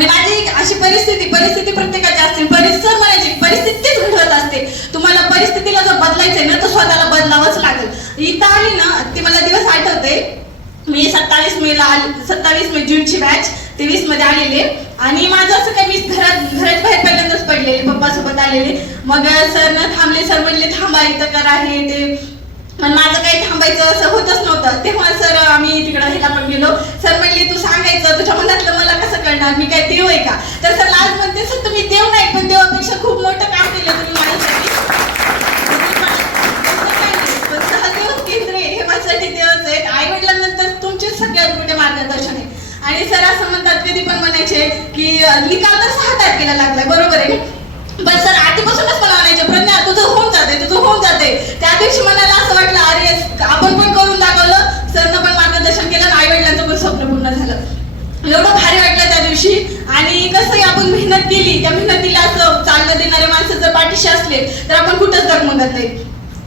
आणि माझी अशी परिस्थिती परिस्थिती प्रत्येकाची असते. परिसर म्हणायची परिस्थितीच घडवत असते. तुम्हाला परिस्थितीला जर बदलायचंय ना तर स्वतःला बदलावंच लागेल. इथं आली ना ते मला दिवस आठवते. मी सत्तावीस मेला आली सत्तावीस मे जूनची बॅच तेवीसमध्ये आलेले. आणि माझं असं काही मी घरात घरात बाहेर पहिल्यांदाच पडलेले पप्पा सोबत आलेले. मग सर न थांबले सर म्हणले थांबा इथं करा हे ते. पण माझं काही थांबायचं असं होतच नव्हतं. तेव्हा सर आम्ही तिकडं ह्याला पण गेलो. सर म्हणले तू सांगायचं तुझ्या मनातलं मला मी काय देव आहे का? तसं लाज म्हणते सर तुम्ही देव नाही पण देवापेक्षा खूप मोठं काम केलं तुम्ही माझ्यासाठी. हे माझ्यासाठी देवच आहेत आई वडिलांनंतर तुमचे सगळ्यात मोठे मार्गदर्शन आहे. आणि सर असं म्हणतात कधी पण म्हणायचे की निकाल तर सहा तारखेला लागलाय बरोबर आहे पण सर आधीपासूनच मला म्हणायचे प्रज्ञा तुझं होऊन जाते तुझं होऊन जाते त्या दिवशी मनाला असं वाटलं अरे आपण पण करून दाखवलं. सरनं पण मार्गदर्शन केलं आई वडिलांचं पण स्वप्न पूर्ण झालं. एवढं भारी वाटलं त्या दिवशी आणि कसंही आपण मेहनत केली त्या मेहनतीला असं चाललं देणारे माणसं जर पाठीशी तर आपण कुठंच डगमगत नाही.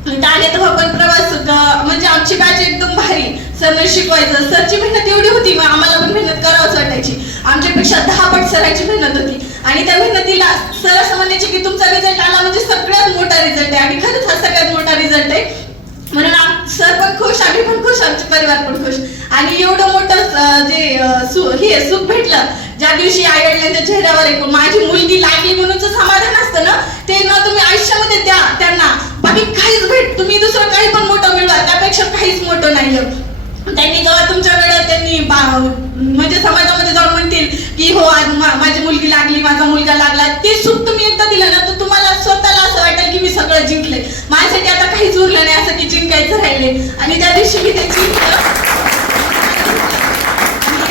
इथं आले तेव्हा पण प्रवास म्हणजे आमची बॅच एकदम भारी. सरनं शिकवायचं. सरची मेहनत एवढी होती मग आम्हाला पण मेहनत करावंच वाटायची. आमच्यापेक्षा दहा पट सरांची मेहनत होती. आणि त्या मेहनतीला सर असं म्हणायचे की तुमचा रिझल्ट आला म्हणजे सगळ्यात मोठा रिझल्ट आहे. आणि खरंच हा सगळ्यात मोठा रिझल्ट आहे. म्हणून आम- सर पण खुश आम्ही पण खुश आमचे परिवार पण खुश. आणि एवढं मोठं जे हे सुख भेटलं ज्या दिवशी आई वडिलांच्या चेहऱ्यावर एक माझी मुलगी लागली म्हणून समाधान असतं ना ते ना तुम्ही आयुष्यामध्ये द्या त्यांना बाकी काहीच भेट तुम्ही दुसरं काही पण मोठं मिळवा त्यापेक्षा काहीच मोठं नाहीये. त्यांनी जेव्हा तुमच्याकडे त्यांनी बा- म्हणजे समाजामध्ये जाऊन म्हणतील की हो आज माझी मुलगी लागली माझा मुलगा लागला ते सुख तुम्ही एकदा दिलं ना तर तुम्हाला स्वतःला असं वाटेल की मी सगळं जिंकले. माझ्यासाठी आता काहीच उरलं नाही असं की जिंकायचं राहिले आणि त्या दिवशी मी ते जिंकलं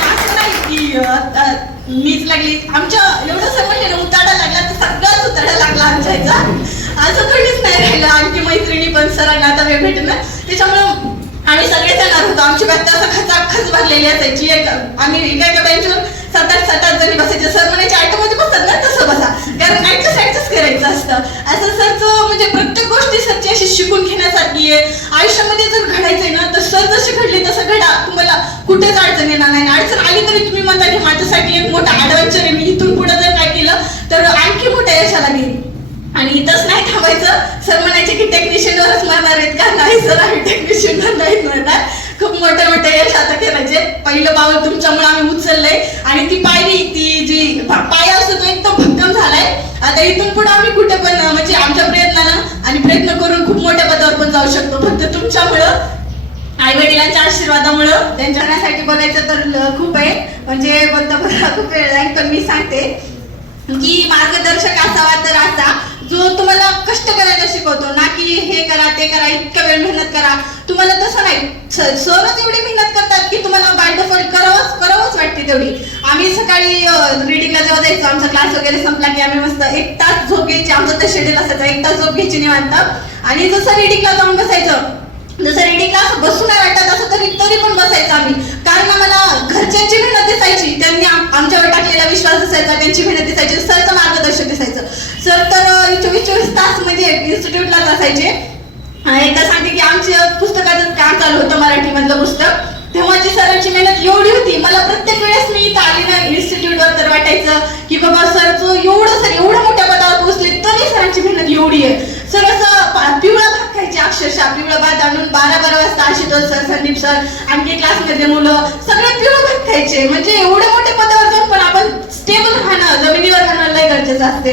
असं नाही की आता मीच लागली. आमच्या एवढं सगळं म्हणले ना उताडा लागला तर सगळाच उताडा लागला आमच्या ह्याचा असं थोडीच नाही राहिलं. आणखी मैत्रिणी पण सरांना आता वेळ भेटणार त्याच्यामुळे आम्ही सगळे जाणार होतो आमची बॅच असं खचाखच भरलेली असायची. एक आम्ही एका एका बेंचवर सात आठ सात आठ जणी बसायचे. सर म्हणायचे मध्ये बसतात ना तसं बसा. कारण ऍडजस्ट ऍडजस्ट करायचं असतं. असं सरचं म्हणजे प्रत्येक गोष्टी सरची अशी शिकून घेण्यासारखी आहे. आयुष्यामध्ये जर घडायचंय ना तर सर जसे घडले तसं घडा. तुम्हाला कुठेच अडचण येणार नाही. अडचण आली तरी तुम्ही म्हणता की माझ्यासाठी एक मोठा ऍडव्हेंचर आहे. मी इथून पुढे जर काय केलं तर आणखी मोठ्या यशाला घेईन आणि इथंच नाही थांबायचं. सर म्हणायचे की टेक्निशियनवरच मारणार आहेत का? नाही सर आम्ही टेक्निशियनवर नाही म्हणणार खूप मोठे मोठे यश आता करायचे पहिलं पाऊल तुमच्यामुळे आम्ही उचललंय. आणि ती पायरी ती जी पाय पाया असतो तो एकदम भक्कम झालाय. आता इथून पुढे आम्ही कुठे पण म्हणजे आमच्या प्रयत्नाला आणि प्रयत्न करून खूप मोठ्या पदावर पण जाऊ शकतो. फक्त तुमच्यामुळं आई वडिलांच्या आशीर्वादामुळं त्यांच्यासाठी बोलायचं तर खूप आहे. म्हणजे बोलता खूप वेळ आहे पण मी सांगते की मार्गदर्शक असावा तर असा. जो तुम्हाला कष्ट करायला शिकवतो ना की हे करा ते करा इतका वेळ मेहनत करा तुम्हाला तसं नाही. सरच एवढी मेहनत करतात की तुम्हाला बाय डिफॉल्ट करावंच करावंच वाटते तेवढी. आम्ही सकाळी रिडिंगला जेव्हा जायचो आमचा क्लास वगैरे संपला की आम्ही मस्त एक तास झोप घ्यायची आमचं तर शेड्यूल असायचं एक तास झोप घ्यायची निवांत. आणि जसं रिडिंगला जाऊन बसायचं जसं रिडिंगला असं बसून नाही वाटत असं तरी तरी पण बसायचं आम्ही. कारण आम्हाला घरच्यांची मेहनत दिसायची. त्यांनी आमच्यावर टाकलेला विश्वास असायचा त्यांची मेहनत दिसायची सरचं मार्गदर्शन दिसायचं. सर तर चोवीस चोवीस तास म्हणजे इन्स्टिट्यूटलाच असायचे. एकदा सांगते की आमचं पुस्तकाचं काम चालू होतं मराठीमधलं पुस्तक. तेव्हाची सरांची मेहनत एवढी होती. मला प्रत्येक वेळेस मी इथं आली ना इन्स्टिट्यूटवर तर वाटायचं की बाबा सरचं एवढं सर एवढ्या मोठ्या पदावर पोहोचले तरी सरांची मेहनत एवढी आहे. सर असं पिवळा भाग खायचे अक्षरशः पिवळा भात आणून बारा बारा वाजता आशुतोष सर संदीप सर आणखी क्लासमधले मुलं सगळे पिवळा भात खायचे. म्हणजे एवढ्या मोठ्या पदावर जाऊन पण आपण स्टेबल राहणं जमिनीवर राहणं लय गरजेचं असते.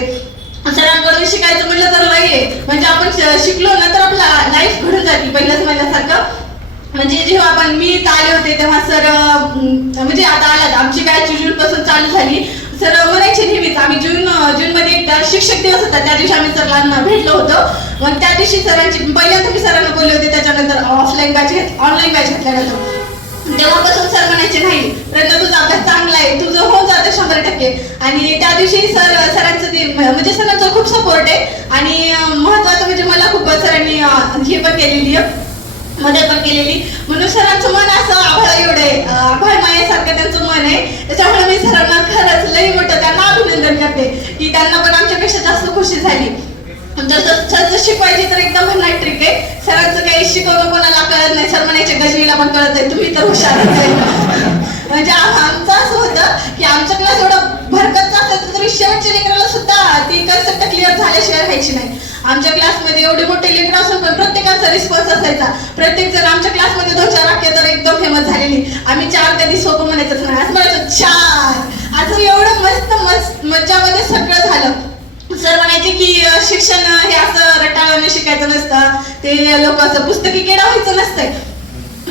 सरांकडून शिकायचं म्हणलं तर लय आहे म्हणजे आपण शिकलो ना तर आपला लाईफ घडून जाते पहिल्याच महिन्यासारखं. म्हणजे जेव्हा आपण मी इथं आले होते तेव्हा सर म्हणजे आता आला आमची बॅच जून पासून चालू झाली. सर म्हणायचे नेहमीच. आम्ही जून जून मध्ये एक शिक्षक दिवस होता. त्या दिवशी आम्ही सरांना भेटलो होतो. मग त्या दिवशी सरांची पहिल्यांदा मी सरांना बोलले होते त्याच्यानंतर ऑफलाईन बॅच घेत ऑनलाईन बॅच घेतल्यानंतर. तेव्हापासून सर म्हणायचे नाही प्रयत्न तुझा अभ्यास चांगला आहे तुझं होऊन जातं शंभर टक्के. आणि त्या दिवशी सर सरांचं ते म्हणजे सरांचा खूप सपोर्ट आहे. आणि महत्वाचं म्हणजे मला खूप सरांनी हे पण केलेली आहे. मदत पण केलेली. म्हणून सरांचं मन असं आभाळ एवढं आहे. अं, आभाळ मायासारखं त्यांचं मन आहे. त्याच्यामुळे मी सरांना खरंच लई मोठं त्यांना अभिनंदन करते की त्यांना पण आमच्यापेक्षा जास्त खुशी झाली. जसं शिकवायची तर एकदम भन्नाट ट्रिक आहे. सरांचं काही शिकवणं कोणाला कळत नाही. सर म्हणायचे गजनीला पण कळत नाही. तुम्ही तर हुशार आहे. म्हणजे आमचं असं होतं की आमचा क्लास एवढा भरकत असेल तरी शेवटच्या लेकराला सुद्धा ती कन्सेप्ट क्लिअर झाल्याशिवाय राहायची नाही. आमच्या क्लासमध्ये एवढे मोठे लेकर असून पण प्रत्येकाचा रिस्पॉन्स असायचा. प्रत्येक जर आमच्या क्लासमध्ये दोन चार वाक्य तर एकदम फेमस झालेली. आम्ही चार कधी सोपं म्हणायचं नाही आज म्हणायचं चार. आज एवढं मस्त मस्त मज्जामध्ये सगळं झालं सर म्हणायचे की अं, शिक्षण हे असं रटाळाने शिकायचं नसतं. ते लोक असं पुस्तकी किडा व्हायचं नसतंय.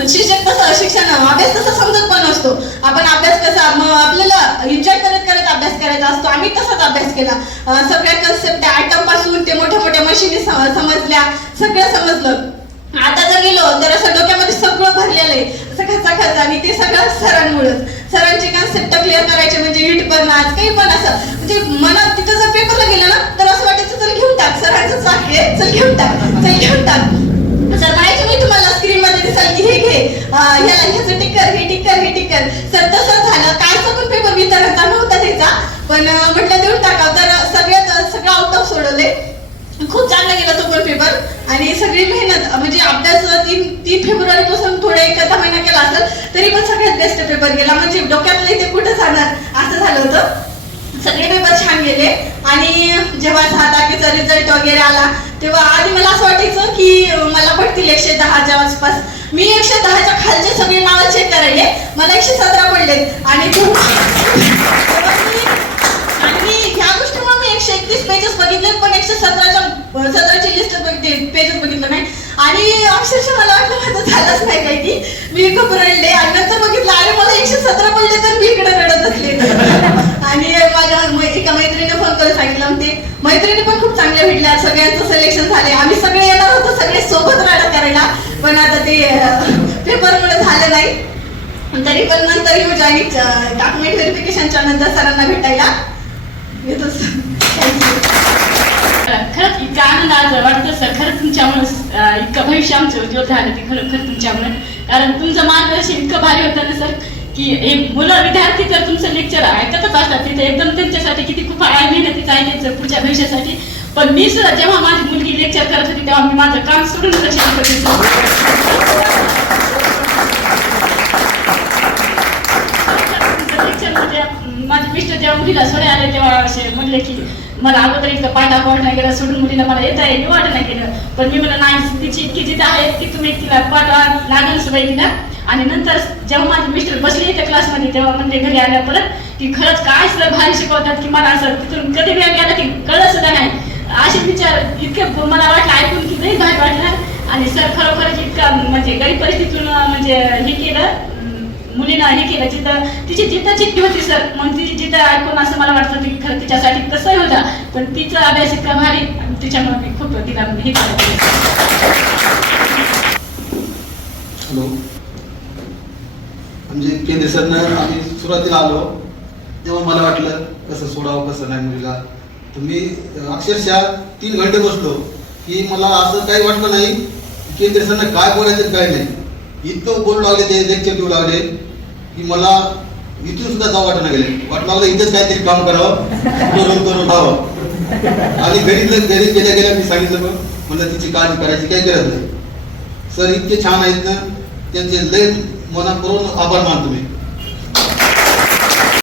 शिक्षक कसं शिक्षण अभ्यास तसा समजत पण असतो आपण अभ्यास कसा मग आपल्याला एन्जॉय करत करत अभ्यास करायचा असतो. आम्ही तसाच अभ्यास केला. सगळ्या कन्सेप्ट आयटमपासून ते मोठ्या मोठ्या मशीनी समजल्या. सगळं समजलं. आता जर गेलो तर असं डोक्यामध्ये सगळं भरलेलं आहे. असं खचा खचा आणि ते सगळं सरांमुळेच. सरांचे कन्सेप्ट क्लिअर करायचे म्हणजे नीट पण आज काही पण असं. म्हणजे मनात तिथं जर पेपरला गेलं ना तर असं वाटायचं चल घेऊन टाक. सरांचं वाक्य आहे, चल घेऊन टाक चल घेऊन टाक सर म्हणायचे मी तुम्हाला स्क्रीन मध्ये दिसाल की हे घे अं, ह्याला ह्याचं टिकर हे टिकर हे टिकर सर तसं झालं कालचा पण पेपर विचारायचा नव्हता त्याचा पण अं, म्हटलं देऊन टाका तर सगळ्यात सगळं आउट ऑफ सोडवले खूप चांगला गेला तो पण पेपर आणि सगळी मेहनत म्हणजे अभ्यास तीन तीन फेब्रुवारी पासून थोडे एक अर्धा महिना केला असेल तरी पण सगळ्यात बेस्ट पेपर गेला. म्हणजे डोक्यातलं ते कुठं जाणार? असं झालं होतं. सगळे पेपर छान गेले. आणि जेव्हा सहा तारखेचा रिझल्ट वगैरे आला तेव्हा आधी मला असं वाटायचं की मला पडतील एकशे दहाच्या आसपास. मी एकशे दहाच्या खालचे सगळे नावं चेक करायले. मला एकशे सतरा पडले आणि आणि ह्या गोष्टीमुळे मी एकशे एकतीस पेजेस बघितले पण एकशे सतराच्या सतराच्या लिस्ट बघितली पेजेस बघितलं नाही आणि अक्षरशः मला वाटलं माझं झालंच नाही काही की. मी खूप रडले. आणि नंतर बघितलं अरे मला एकशे सतरा पडले तर मी इकडे रडत असले. आणि माझ्या एका मैत्रिणीने फोन करून सांगितलं मग ते मैत्रिणी पण खूप चांगल्या भेटल्या. सगळ्यांचं सिलेक्शन झाले आम्ही सगळे येणार होतो सगळे सोबत राडा करायला. पण आता ते पेपरमुळे झालं नाही. तरी पण नंतर येऊ जॉईन डॉक्युमेंट व्हेरिफिकेशनच्या नंतर सरांना भेटायला येतोच थँक्यू इतका आनंद आज वाटतं सर खरंच तुमच्यामुळे इतकं भविष्य आमचं उज्ज्वल झालं ते खरं खरं तुमच्यामुळे. कारण तुमचं मार्गदर्शन इतकं भारी होतं ना सर की हे मुलं विद्यार्थी जर तुमचं लेक्चर ऐकतच असतात. तिथे एकदम त्यांच्यासाठी किती खूप आहे मेहनतीचं आहे त्यांचं पुढच्या भविष्यासाठी. पण मी सुद्धा जेव्हा माझी मुलगी लेक्चर करत होती तेव्हा मी माझं काम सोडून लक्ष देत लेक्चर माझे मिस्टर जेव्हा मुलीला सोडे आले तेव्हा असे म्हणले की मला अगोदर इतकं पाठा पाठ नाही गेला सोडून मुलीला मला येता येईल वाट नाही केलं पण मी मला नाही तिची इतकी जिथे आहे की तुम्ही तिला पाठवा लागेल सुबाई तिला. आणि नंतर जेव्हा माझे मिस्टर बसले त्या क्लासमध्ये तेव्हा म्हणजे घरी आल्या परत की खरंच काय सर भारी शिकवतात की मला असं तिथून कधी वेळ गेला की कळत सुद्धा नाही. असे विचार इतके मला वाटलं ऐकून की नाही भारी वाटलं. आणि सर खरोखरच इतका म्हणजे गरीब परिस्थितीतून म्हणजे हे केलं. मुलीनं हे केलं जिथं तिची जिथं चित्ती होती सर मग तिची जिथं ऐकून असं मला वाटतं की खरं तिच्यासाठी कसंही होता पण तिचा अभ्यास इतका भारी आणि मी खूप तिला हे हॅलो. म्हणजे केंद्र सरनं आम्ही सुरुवातीला आलो तेव्हा मला वाटलं कसं सोडावं कसं नाही मुलीला. तर मी अक्षरशः तीन घंटे बसलो की मला असं काही वाटलं नाही केंद्र सरनं काय बोलायचं काय नाही. इतकं बोलू लागले ते लेक्चर देऊ लागले. की मला इथून सुद्धा जावं वाटणं गेले. वाटलं लागलं इथंच काहीतरी काम करावं. करून करून राहावं आणि घरी घरी गेल्या गेल्या मी सांगितलं मग म्हणलं तिची काळजी करायची काही गरज नाही. सर इतके छान आहेत ना त्यांचे लय मनापूर्वक आभार मानतो मी.